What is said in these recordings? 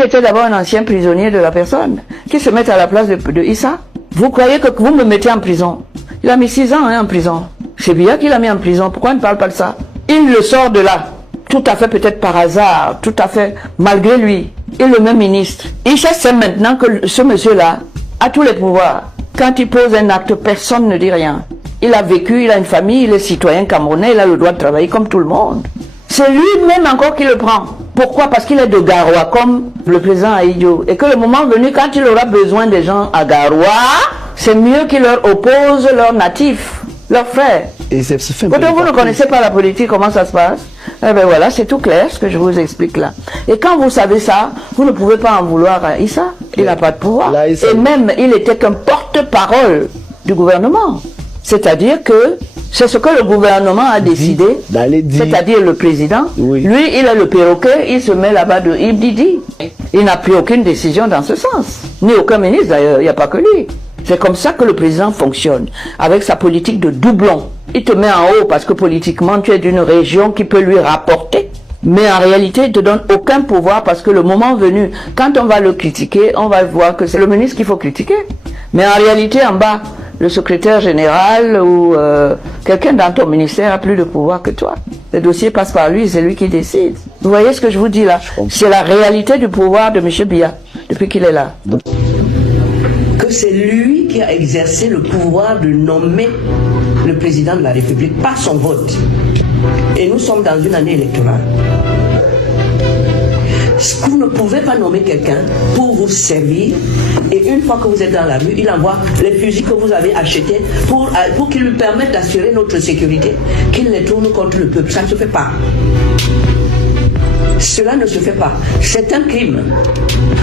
il était d'abord un ancien prisonnier de la personne, qui se met à la place de Issa. Vous croyez que vous me mettez en prison? Il a mis 6 ans en prison. C'est bien qu'il a mis en prison. Pourquoi il ne parle pas de ça? Il le sort de là. Tout à fait peut-être par hasard, tout à fait malgré lui. Et le même ministre. Issa sait maintenant que ce monsieur-là a tous les pouvoirs. Quand il pose un acte, personne ne dit rien. Il a vécu, il a une famille, il est citoyen camerounais, il a le droit de travailler comme tout le monde. C'est lui-même encore qui le prend. Pourquoi? Parce qu'il est de Garoua, comme le président Ahidjo. Et que le moment venu, quand il aura besoin des gens à Garoua, c'est mieux qu'il leur oppose leurs natifs, leurs frères. Et c'est quand vous ne connaissez pas la politique, comment ça se passe? Eh bien voilà, c'est tout clair ce que je vous explique là. Et quand vous savez ça, vous ne pouvez pas en vouloir à Issa. Il n'a pas de pouvoir. Là, et même, il était qu'un porte-parole du gouvernement. C'est-à-dire que c'est ce que le gouvernement a décidé, c'est-à-dire le président. Oui. Lui, il a le perroquet, il se met là-bas de Ibdidi. Il n'a pris aucune décision dans ce sens. Ni aucun ministre d'ailleurs, il n'y a pas que lui. C'est comme ça que le président fonctionne, avec sa politique de doublon. Il te met en haut parce que politiquement tu es d'une région qui peut lui rapporter. Mais en réalité, il ne te donne aucun pouvoir parce que le moment venu, quand on va le critiquer, on va voir que c'est le ministre qu'il faut critiquer. Mais en réalité, en bas, le secrétaire général ou quelqu'un dans ton ministère a plus de pouvoir que toi. Les dossiers passent par lui, c'est lui qui décide. Vous voyez ce que je vous dis là? C'est la réalité du pouvoir de M. Biya, depuis qu'il est là. Que c'est lui qui a exercé le pouvoir de nommer le président de la République par son vote. Et nous sommes dans une année électorale. Vous ne pouvez pas nommer quelqu'un pour vous servir et une fois que vous êtes dans la rue, il envoie les fusils que vous avez achetés pour qu'ils lui permettent d'assurer notre sécurité, qu'il les tourne contre le peuple. Ça ne se fait pas. Cela ne se fait pas. C'est un crime.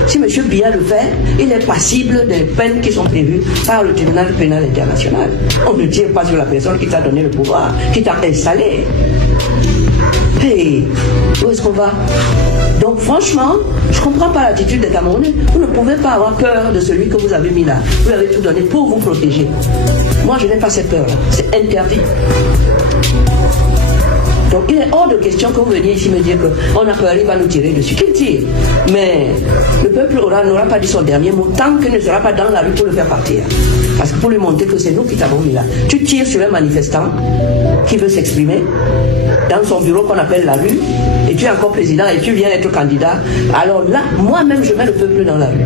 Si M. Biya le fait, il est passible des peines qui sont prévues par le tribunal pénal international. On ne tire pas sur la personne qui t'a donné le pouvoir, qui t'a installé. Hey, où est-ce qu'on va? Donc franchement, je ne comprends pas l'attitude des Camerounais. Vous ne pouvez pas avoir peur de celui que vous avez mis là. Vous avez tout donné pour vous protéger. Moi, je n'ai pas cette peur-là. C'est interdit. Donc il est hors de question que vous veniez ici me dire qu'on a peur, il va nous tirer dessus. Qu'il tire. Mais le peuple n'aura pas dit son dernier mot tant qu'il ne sera pas dans la rue pour le faire partir. Parce que pour lui montrer que c'est nous qui t'avons mis là. Tu tires sur un manifestant qui veut s'exprimer dans son bureau qu'on appelle la rue, et tu es encore président et tu viens être candidat. Alors là, moi-même, je mets le peuple dans la rue.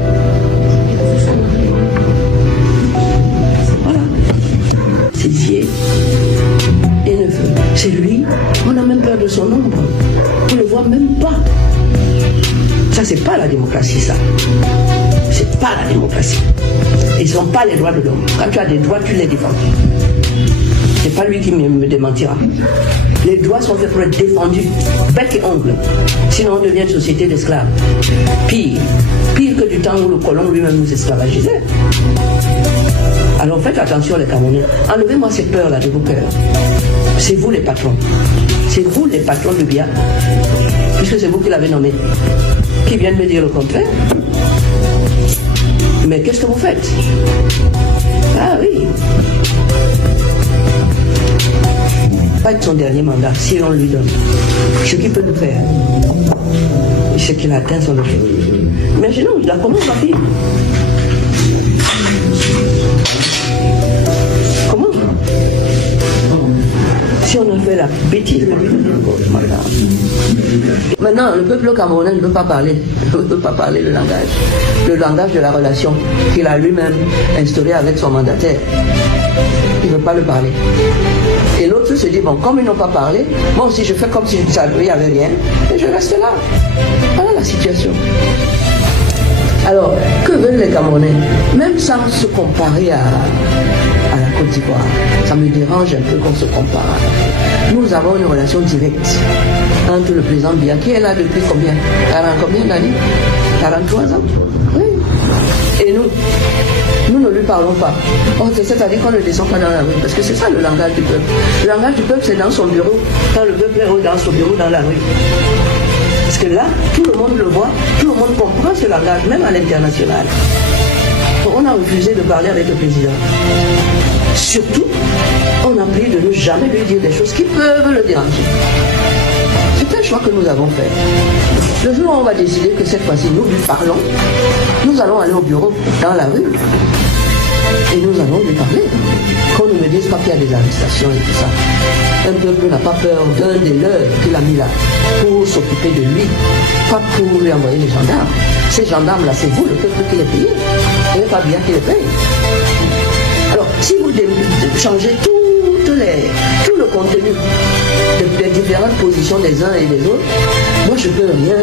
Voilà. C'est Dieu et neveu. C'est lui. On a même peur de son ombre. On ne le voit même pas. Ça, c'est pas la démocratie, ça. C'est pas la démocratie. Ils ne sont pas les droits de l'homme. Quand tu as des droits, tu les défends. C'est pas lui qui me démentira. Les droits sont faits pour être défendus, bec et ongle. Sinon, on devient une société d'esclaves. Pire que du temps où le colon lui-même nous esclavagisait. Alors faites attention les Camerounais. Enlevez-moi cette peur-là de vos cœurs. C'est vous les patrons. C'est vous les patrons de Biya. Puisque c'est vous qui l'avez nommé. Qui viennent me dire le contraire. Mais qu'est-ce que vous faites? Ah oui. Pas de son dernier mandat, si on lui donne. Ce qu'il peut nous faire. Ce qu'il atteint son objectif. Imaginons, il a comment sa fille? Comment? Si on a fait la bêtise de lui donner le mandat. Maintenant, le peuple camerounais ne veut pas parler. Ne veut pas parler le langage. Le langage de la relation qu'il a lui-même instauré avec son mandataire. Il ne veut pas le parler. Et l'autre se dit, bon, comme ils n'ont pas parlé, moi aussi je fais comme si il n'y avait rien, et je reste là. Voilà la situation. Alors, que veulent les Camerounais? Même sans se comparer à la Côte d'Ivoire, ça me dérange un peu qu'on se compare. Nous avons une relation directe entre le président Biya, qui est là depuis combien? 40 combien d'années? 43 ans? Oui. Et nous ne lui parlons pas. C'est-à-dire qu'on ne descend pas dans la rue. Parce que c'est ça le langage du peuple. Le langage du peuple, c'est dans son bureau. Quand le peuple est dans son bureau, dans la rue. Parce que là, tout le monde le voit, tout le monde comprend ce langage, même à l'international. On a refusé de parler avec le président. Surtout, on a pris de ne jamais lui dire des choses qui peuvent le déranger. C'est un choix que nous avons fait. Le jour où on va décider que cette fois-ci nous lui parlons, nous allons aller au bureau, dans la rue, et nous allons lui parler. Qu'on ne me dise pas qu'il y a des arrestations et tout ça. Un peuple n'a pas peur d'un des leurs qu'il a mis là pour s'occuper de lui, pas pour lui envoyer les gendarmes. Ces gendarmes-là, c'est vous, le peuple, qui les payez. Et pas bien qui les paye. Alors, si vous changez tout le contenu des différentes positions des uns et des autres, moi je peux rien